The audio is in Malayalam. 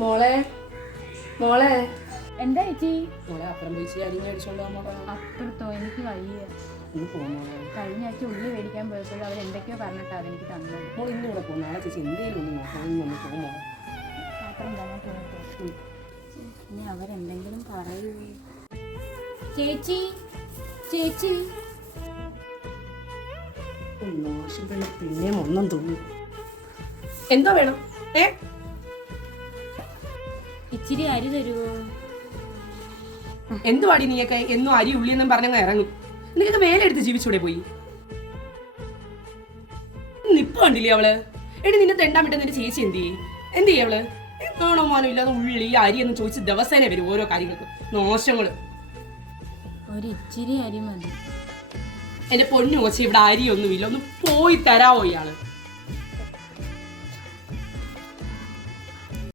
മോളെ മോളെ എന്താ ചേച്ചി? മോളെ അപ്പുറം പോയി അരി മേടിച്ചോണ്ട് മോളെ. അപ്പുറത്തോ? എനിക്ക് വയ്യ. ഇന്ന് പോകുമോളെ? കഴിഞ്ഞ ആഴ്ച ഉള്ളി മേടിക്കാൻ പോയപ്പോഴും അവർ എന്തൊക്കെയോ പറഞ്ഞിട്ടാ അതെനിക്ക് തന്നത്. മോൾ ഇന്ന് ഇവിടെ പോകും. നാളെ ചേച്ചി എന്തെങ്കിലും ഒന്ന് നോക്കാം. ഒന്ന് പോകുമോ? പാത്രം തന്നെ പോകട്ടെ. ഇനി അവരെന്തെങ്കിലും പറയൂ. ചേച്ചി ചേച്ചി പിന്നെയും ഒന്നും തോന്നി. എന്തോ വേണം? ഇച്ചിരി അരി തരുവോ? എന്തുവാടി നീയൊക്കെ എന്നും അരി ഉള്ളിയെന്നും പറഞ്ഞങ്ങ് ഇറങ്ങും. നിനക്ക് വേലെടുത്ത് ജീവിച്ചൂടെ പോയി? നിപ്പ് കണ്ടില്ലേ അവള്? എടി നിന്നെ തെണ്ടാൻ വിട്ട നിന്റെ ചേച്ചി എന്ത് ചെയ്യേ അവള്? എന്താണോ മാനം ഇല്ലാതെ ഉള്ളി അരി എന്ന് ചോദിച്ച് ദിവസേന വരും ഓരോ കാര്യങ്ങൾക്ക്. നോശങ്ങള്. ഒരു ഇച്ചിരി അരി മതി. എന്റെ പൊന്നു കൊച്ചി, ഇവിടെ അരിയൊന്നുമില്ല. ഒന്ന് പോയി തരാവോ ഇയാള്?